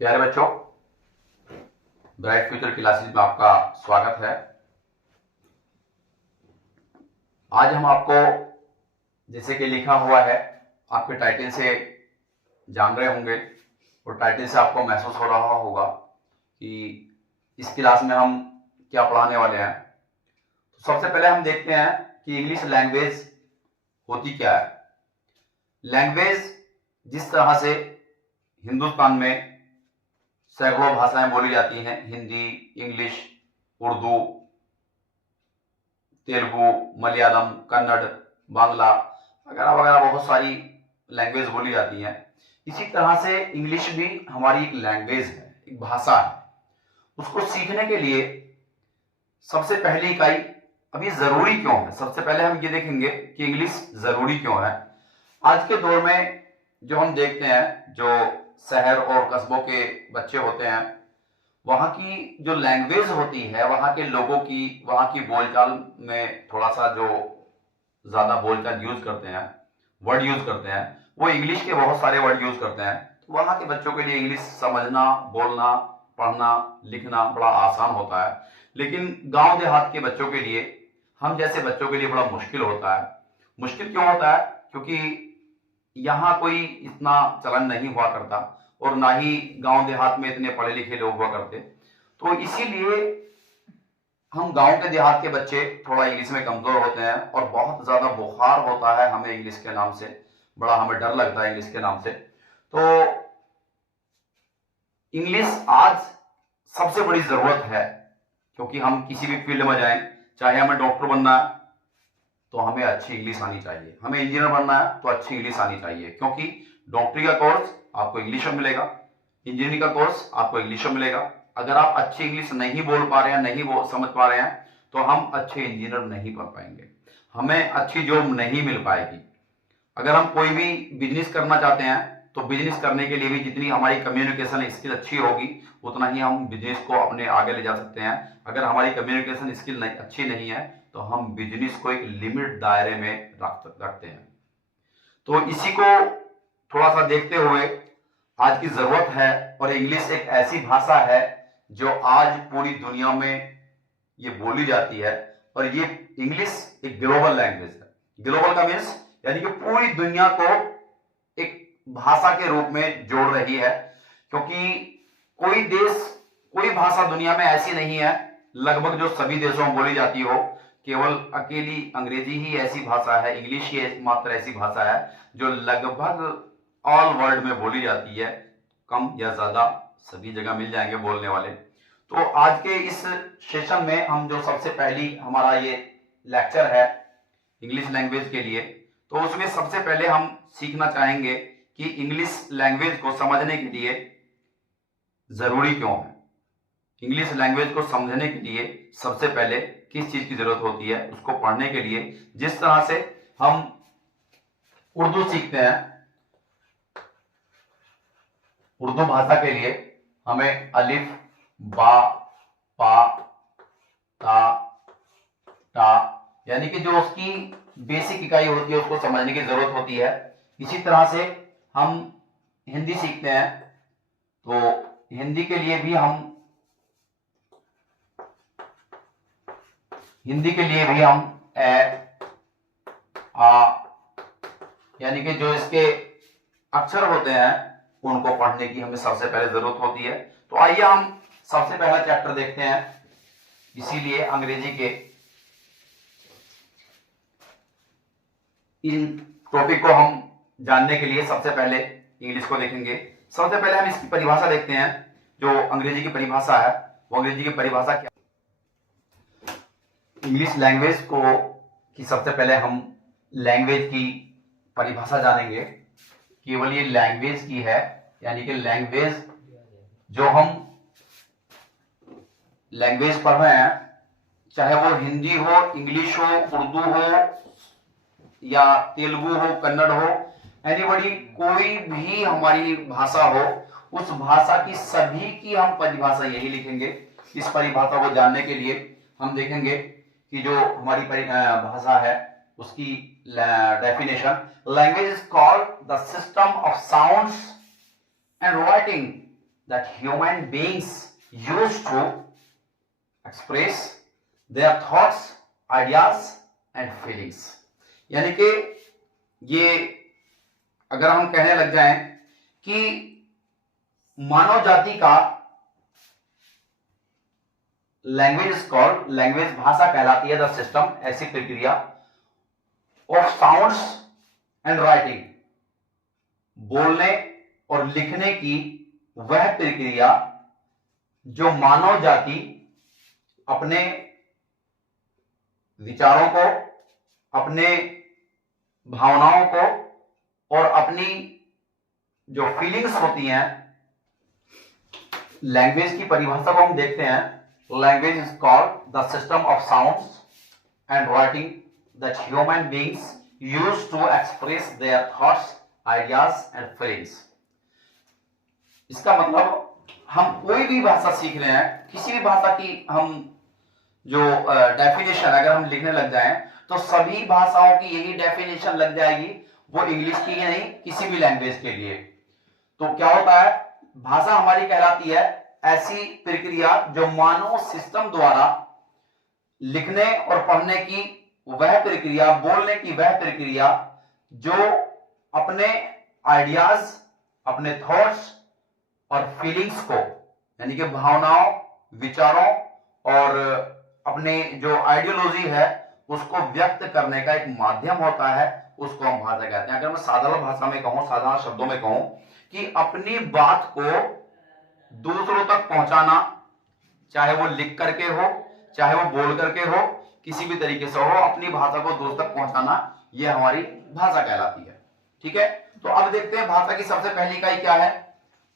प्यारे बच्चों, bright future classes में आपका स्वागत है। आज हम आपको जैसे कि लिखा हुआ है आपके टाइटल से जान रहे होंगे और टाइटल से आपको महसूस हो रहा होगा कि इस क्लास में हम क्या पढ़ाने वाले हैं। तो सबसे पहले हम देखते हैं कि इंग्लिश लैंग्वेज होती क्या है। लैंग्वेज जिस तरह से हिंदुस्तान में सैकड़ों भाषाएं बोली जाती हैं, हिंदी, इंग्लिश, उर्दू, तेलुगु, मलयालम, कन्नड़, बांग्ला वगैरह वगैरह बहुत सारी लैंग्वेज बोली जाती हैं। इसी तरह से इंग्लिश भी हमारी एक लैंग्वेज है, एक भाषा है। उसको सीखने के लिए सबसे पहली इकाई अभी जरूरी क्यों है, सबसे पहले हम ये देखेंगे कि इंग्लिश जरूरी क्यों है। आज के दौर में जो हम देखते हैं, जो शहर और कस्बों के बच्चे होते हैं, वहां की जो लैंग्वेज होती है, वहां के लोगों की, वहां की बोलचाल में थोड़ा सा जो ज्यादा बोलचाल यूज करते हैं, वर्ड यूज करते हैं, वो इंग्लिश के बहुत सारे वर्ड यूज करते हैं। तो वहां के बच्चों के लिए इंग्लिश समझना, बोलना, पढ़ना, लिखना बड़ा आसान होता है। लेकिन गांव देहात के बच्चों के लिए, हम जैसे बच्चों के लिए बड़ा मुश्किल होता है। मुश्किल क्यों होता है? क्योंकि यहाँ कोई इतना चलन नहीं हुआ करता और ना ही गांव देहात में इतने पढ़े लिखे लोग हुआ करते। तो इसीलिए हम गांव के देहात के बच्चे थोड़ा इंग्लिश में कमजोर होते हैं और बहुत ज्यादा बुखार होता है हमें इंग्लिश के नाम से, बड़ा हमें डर लगता है इंग्लिश के नाम से। तो इंग्लिश आज सबसे बड़ी जरूरत है, क्योंकि हम किसी भी फील्ड में जाएं, चाहे हमें डॉक्टर बनना है तो हमें अच्छी इंग्लिश आनी चाहिए, हमें इंजीनियर बनना है तो अच्छी इंग्लिश आनी चाहिए, क्योंकि डॉक्टरी का कोर्स आपको इंग्लिश में मिलेगा, इंजीनियरिंग का कोर्स आपको इंग्लिश में मिलेगा। अगर आप अच्छी इंग्लिश नहीं बोल पा रहे हैं, नहीं समझ पा रहे हैं, तो हम अच्छे इंजीनियर नहीं बन पाएंगे, हमें अच्छी जॉब नहीं मिल पाएगी। अगर हम कोई भी बिजनेस करना चाहते हैं तो बिजनेस करने के लिए भी जितनी हमारी कम्युनिकेशन स्किल अच्छी होगी उतना ही हम बिजनेस को अपने आगे ले जा सकते हैं। अगर हमारी कम्युनिकेशन स्किल अच्छी नहीं है तो हम बिजनेस को एक लिमिट दायरे में रखते हैं। तो इसी को थोड़ा सा देखते हुए आज की जरूरत है, और इंग्लिश एक ऐसी भाषा है जो आज पूरी दुनिया में ये बोली जाती है, और ये इंग्लिश एक ग्लोबल लैंग्वेज है। ग्लोबल का मीन्स यानी कि पूरी दुनिया को एक भाषा के रूप में जोड़ रही है, क्योंकि कोई देश, कोई भाषा दुनिया में ऐसी नहीं है लगभग जो सभी देशों में बोली जाती हो। केवल अकेली अंग्रेजी ही ऐसी भाषा है, इंग्लिश ही मात्र ऐसी भाषा है जो लगभग ऑल वर्ल्ड में बोली जाती है। कम या ज्यादा सभी जगह मिल जाएंगे बोलने वाले। तो आज के इस सेशन में हम जो सबसे पहली हमारा ये लेक्चर है इंग्लिश लैंग्वेज के लिए, तो उसमें सबसे पहले हम सीखना चाहेंगे कि इंग्लिश लैंग्वेज को समझने के लिए जरूरी क्यों है। इंग्लिश लैंग्वेज को समझने के लिए सबसे पहले किस चीज की जरूरत होती है, उसको पढ़ने के लिए जिस तरह से हम उर्दू सीखते हैं, उर्दू भाषा के लिए हमें अलिफ, बा, पा, ता, टा यानी कि जो उसकी बेसिक इकाई होती है उसको समझने की जरूरत होती है। इसी तरह से हम हिंदी सीखते हैं तो हिंदी के लिए भी ए, आ यानी कि जो इसके अक्षर होते हैं उनको पढ़ने की हमें सबसे पहले जरूरत होती है। तो आइए हम सबसे पहला चैप्टर देखते हैं। इसीलिए अंग्रेजी के इन टॉपिक को हम जानने के लिए सबसे पहले इंग्लिश को देखेंगे। सबसे पहले हम इसकी परिभाषा देखते हैं। जो अंग्रेजी की परिभाषा है वो अंग्रेजी की परिभाषा क्या, इंग्लिश लैंग्वेज को कि सबसे पहले हम लैंग्वेज की परिभाषा जानेंगे। केवल ये लैंग्वेज की है, यानी कि लैंग्वेज जो हम लैंग्वेज पढ़ रहे हैं, चाहे वो हिंदी हो, इंग्लिश हो, उर्दू हो या तेलुगु हो, कन्नड़ हो, एनीबॉडी, कोई भी हमारी भाषा हो, उस भाषा की सभी की हम परिभाषा यही लिखेंगे। इस परिभाषा को जानने के लिए हम देखेंगे कि जो हमारी भाषा है उसकी definition, language is called the system of sounds and writing that human beings use to express their thoughts, ideas and feelings। यानी कि ये अगर हम कहने लग जाएं कि मानव जाति का लैंग्वेज इज कॉल्ड, लैंग्वेज भाषा कहलाती है द सिस्टम, ऐसी प्रक्रिया ऑफ साउंड्स एंड राइटिंग, बोलने और लिखने की वह प्रक्रिया जो मानव जाति अपने विचारों को, अपने भावनाओं को और अपनी जो फीलिंग्स होती हैं, लैंग्वेज की परिभाषा को हम देखते हैं। Language is called the system of sounds and writing that human beings use to express their thoughts, ideas and feelings. इसका मतलब हम कोई भी भाषा सीख रहे हैं, किसी भी भाषा की हम जो डेफिनेशन अगर हम लिखने लग जाएं तो सभी भाषाओं की यही डेफिनेशन लग जाएगी, वो इंग्लिश की ही नहीं, किसी भी लैंग्वेज के लिए। तो क्या होता है, भाषा हमारी कहलाती है ऐसी प्रक्रिया जो मानव सिस्टम द्वारा लिखने और पढ़ने की वह प्रक्रिया, बोलने की वह प्रक्रिया जो अपने आइडियाज, अपने थॉट्स और फीलिंग्स को, यानी कि भावनाओं, विचारों और अपने जो आइडियोलॉजी है उसको व्यक्त करने का एक माध्यम होता है, उसको हम भाषा कहते हैं। अगर मैं साधारण भाषा में कहूं, साधारण शब्दों में कहूं कि अपनी बात को दूसरों तक पहुंचाना, चाहे वो लिख करके हो, चाहे वो बोल करके हो, किसी भी तरीके से हो, अपनी भाषा को दूसरों तक पहुंचाना, ये हमारी भाषा कहलाती है। ठीक है, तो अब देखते हैं भाषा की सबसे पहली इकाई क्या है।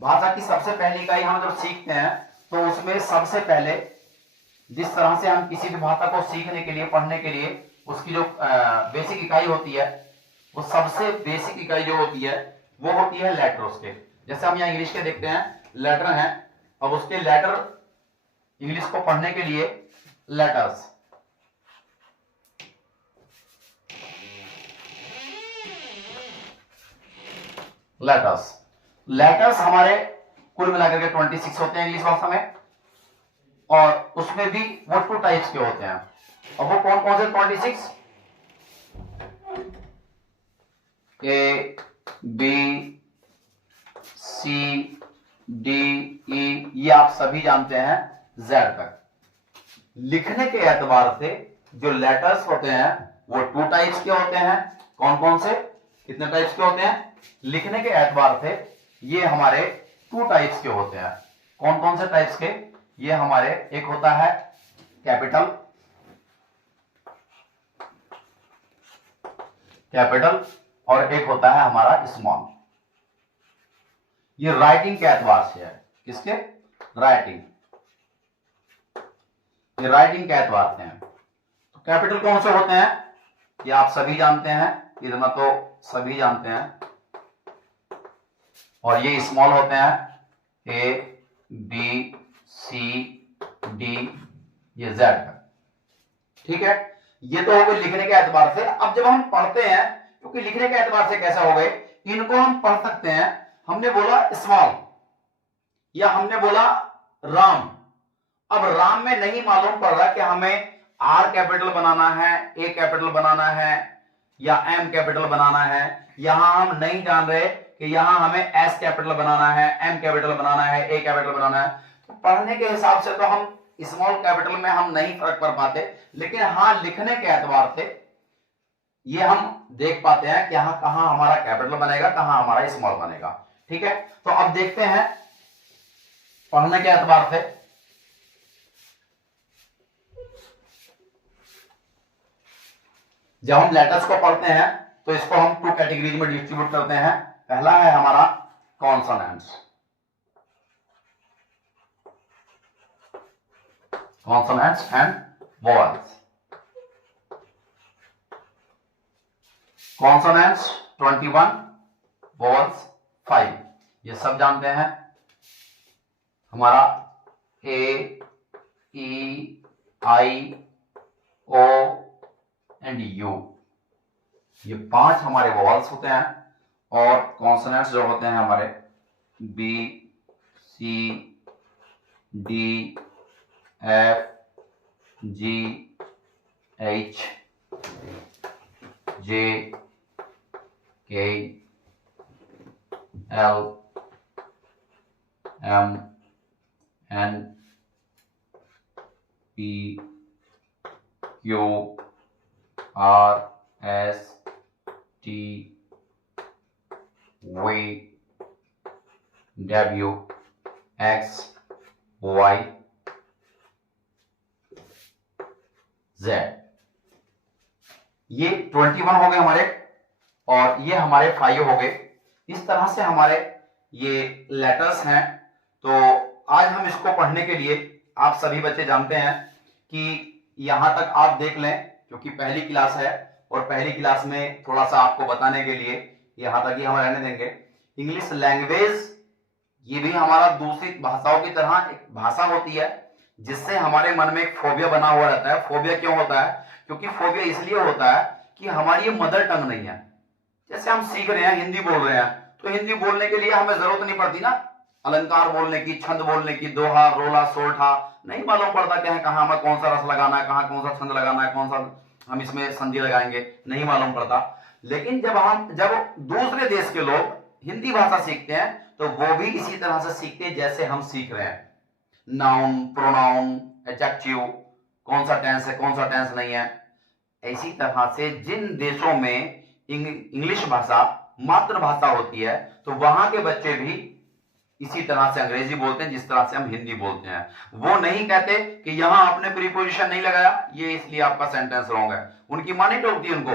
भाषा की सबसे पहली इकाई हम जब सीखते हैं तो उसमें सबसे पहले जिस तरह से हम किसी भी भाषा को सीखने के लिए, पढ़ने के लिए, उसकी जो बेसिक इकाई होती है, वो सबसे बेसिक इकाई जो होती है वो होती है लेटर उसके। जैसे हम यहाँ इंग्लिश के देखते हैं लेटर हैं, अब उसके लेटर इंग्लिश को पढ़ने के लिए लेटर्स, लेटर्स, लेटर्स हमारे कुल मिलाकर के 26 होते हैं इंग्लिश भाषा में, और उसमें भी वो 2 टाइप्स के होते हैं। और वो कौन कौन से 26? ए, बी, सी, डी, ई, ये आप सभी जानते हैं, जेड तक। लिखने के एतबार से जो लेटर्स होते हैं वो 2 टाइप्स के होते हैं। कौन कौन से, कितने टाइप्स के होते हैं? लिखने के एतबार से ये हमारे 2 टाइप्स के होते हैं। कौन कौन से टाइप्स के? ये हमारे, एक होता है कैपिटल, कैपिटल, और एक होता है हमारा स्मॉल। ये राइटिंग के एतबार से है। किसके? राइटिंग, ये राइटिंग के एतबार से है। तो कैपिटल कौन से होते हैं ये आप सभी जानते हैं, इतना तो सभी जानते हैं। और ये स्मॉल होते हैं ए, बी, सी, डी, ये जेड तक। ठीक है, ये तो हो गए लिखने के एतबार से। अब जब हम पढ़ते हैं, क्योंकि लिखने के एतबार से कैसे हो गए, इनको हम पढ़ सकते हैं। हमने बोला स्मॉल या हमने बोला राम। अब राम में नहीं मालूम पड़ रहा कि हमें आर कैपिटल बनाना है, ए कैपिटल बनाना है या एम कैपिटल बनाना है। यहां हम नहीं जान रहे कि यहां हमें एस कैपिटल बनाना है, एम कैपिटल बनाना है, ए कैपिटल बनाना है। तो पढ़ने के हिसाब से तो हम स्मॉल कैपिटल में हम नहीं फर्क कर पाते, लेकिन हाँ लिखने के एतबार से ये हम देख पाते हैं कि यहां कहां हमारा कैपिटल बनेगा, कहां हमारा स्मॉल बनेगा। ठीक है, तो अब देखते हैं पढ़ने के एतबार से। जब हम लेटर्स को पढ़ते हैं तो इसको हम 2 कैटेगरीज में डिस्ट्रीब्यूट करते हैं। पहला है हमारा consonants, consonants and vowels. Consonants 21, vowels 5, ये सब जानते हैं। हमारा ए, ई, आई, ओ एंड यू, ये 5 हमारे वोवेल्स होते हैं। और कॉन्सोनेंट्स जो होते हैं हमारे B, D F G H J K L M N P Q R S T V W X Y Z। ये 21 हो गए हमारे, और ये हमारे 5 हो गए। इस तरह से हमारे ये लेटर्स हैं। तो आज हम इसको पढ़ने के लिए, आप सभी बच्चे जानते हैं कि यहां तक आप देख लें, क्योंकि पहली क्लास है और पहली क्लास में थोड़ा सा आपको बताने के लिए यहां तक ही हम रहने देंगे। इंग्लिश लैंग्वेज ये भी हमारा दूसरी भाषाओं की तरह एक भाषा होती है, जिससे हमारे मन में एक फोबिया बना हुआ रहता है। फोबिया क्यों होता है? क्योंकि फोबिया इसलिए होता है कि हमारी ये मदर टंग नहीं है। जैसे हम सीख रहे हैं, हिंदी बोल रहे हैं, तो हिंदी बोलने के लिए हमें जरूरत नहीं पड़ती ना अलंकार बोलने की, छंद बोलने की, दोहा, रोला, सोठा, नहीं मालूम पड़ता कि कहाँ हमें कौन सा रस लगाना है, कहाँ कौन सा छंद लगाना है, कौन सा हम इसमें संधि लगाएंगे, नहीं मालूम पड़ता। लेकिन जब दूसरे देश के लोग हिंदी भाषा सीखते हैं तो वो भी इसी तरह से सीखते हैं जैसे हम सीख रहे हैं। नाउन, प्रोनाउन, एडजेक्टिव, कौन सा टेंस है, कौन सा टेंस नहीं है। इसी तरह से जिन देशों में इंग्लिश भाषा मातृभाषा होती है, तो वहां के बच्चे भी इसी तरह से अंग्रेजी बोलते हैं जिस तरह से हम हिंदी बोलते हैं। वो नहीं कहते कि यहां आपने प्रीपोजिशन नहीं लगाया, ये इसलिए आपका सेंटेंस रॉन्ग है। उनकी मां नहीं टोकती उनको।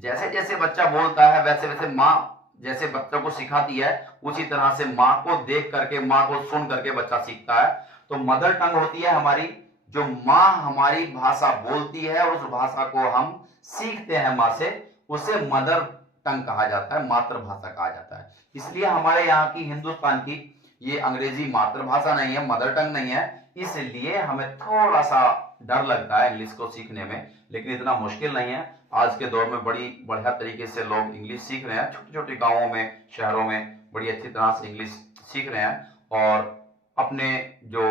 जैसे जैसे बच्चा बोलता है वैसे वैसे मां जैसे बच्चों को सिखाती है, उसी तरह से मां को देख करके, मां को सुन करके बच्चा सीखता है। तो मदर टंग होती है हमारी, जो मां हमारी भाषा बोलती है और उस भाषा को हम सीखते हैं मां से, उसे मदर टंग कहा जाता है, मातृभाषा कहा जाता है। इसलिए हमारे यहाँ की, हिंदुस्तान की ये अंग्रेजी मातृभाषा नहीं है, मदर टंग नहीं है, इसलिए हमें थोड़ा सा डर लगता है इंग्लिश को सीखने में। लेकिन इतना मुश्किल नहीं है। आज के दौर में बड़ी बढ़िया तरीके से लोग इंग्लिश सीख रहे हैं। छोटे छोटे गांवों में, शहरों में बड़ी अच्छी तरह से इंग्लिश सीख रहे हैं और अपने जो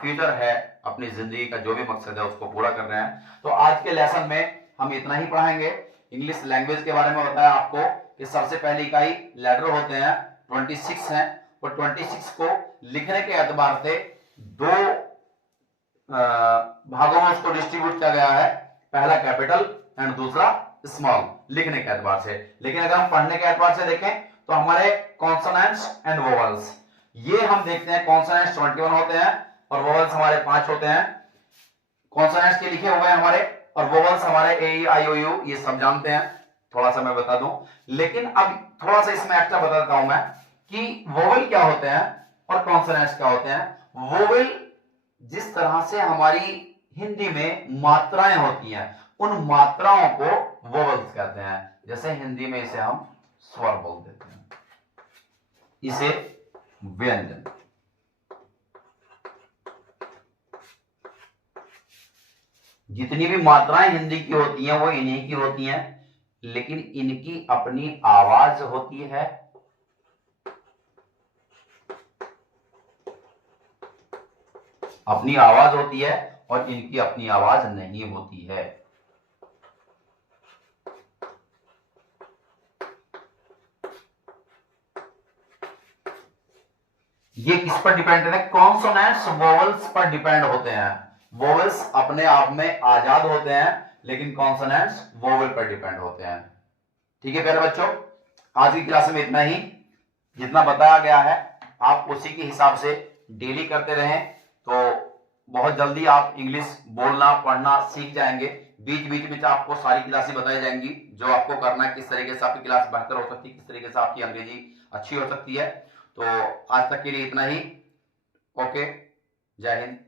फ्यूचर है, अपनी जिंदगी का जो भी मकसद है उसको पूरा कर रहे हैं। तो आज के लेसन में हम इतना ही पढ़ाएंगे। इंग्लिश लैंग्वेज के बारे में बताया आपको कि सबसे पहली इकाई लेटर होते हैं, 26 हैं, और 26 को लिखने के एतबार से 2 भागों में उसको डिस्ट्रीब्यूट किया गया है। पहला कैपिटल एंड दूसरा स्मॉल, लिखने के एतबार से। लेकिन अगर हम पढ़ने के एतबार से देखें तो हमारे कॉन्सोनेंट्स एंड वोवेल्स, ये हम देखते हैं कॉन्सोनेंट्स 21 होते हैं और वोवेल्स हमारे 5 होते हैं। कॉन्सोनेंट्स के लिखे हुए हैं हमारे, और वोवेल्स हमारे ए ई आई ओ यू, ये सब जानते हैं। थोड़ा सा मैं बता दूं, लेकिन अब थोड़ा सा इसमें एक्स्ट्रा बता देता हूं मैं कि वोवेल क्या होते हैं और कॉन्सोनेंट्स क्या होते हैं। वोवेल जिस तरह से हमारी हिंदी में मात्राएं होती हैं, उन मात्राओं को वोवेल्स कहते हैं। जैसे हिंदी में इसे हम स्वर बोल देते हैं, इसे व्यंजन। जितनी भी मात्राएं हिंदी की होती हैं वो इन्हीं की होती हैं, लेकिन इनकी अपनी आवाज होती है। अपनी आवाज होती है और इनकी अपनी आवाज नहीं होती है। ये किस पर डिपेंड है? कॉन्सोनेंट्स वोवेल्स पर डिपेंड होते हैं। वोवेल्स अपने आप में आजाद होते हैं, लेकिन कॉन्सोनेंट्स वोवेल पर डिपेंड होते हैं। ठीक है प्यारे बच्चों, आज की क्लास में इतना ही। जितना बताया गया है आप उसी के हिसाब से डेली करते रहें, तो बहुत जल्दी आप इंग्लिश बोलना पढ़ना सीख जाएंगे। बीच बीच में आपको सारी क्लासें बताई जाएंगी, जो आपको करना है, किस तरीके से आपकी क्लास बेहतर हो सकती है, किस तरीके से आपकी अंग्रेजी अच्छी हो सकती है। तो आज तक के लिए इतना ही। ओके, जय हिंद।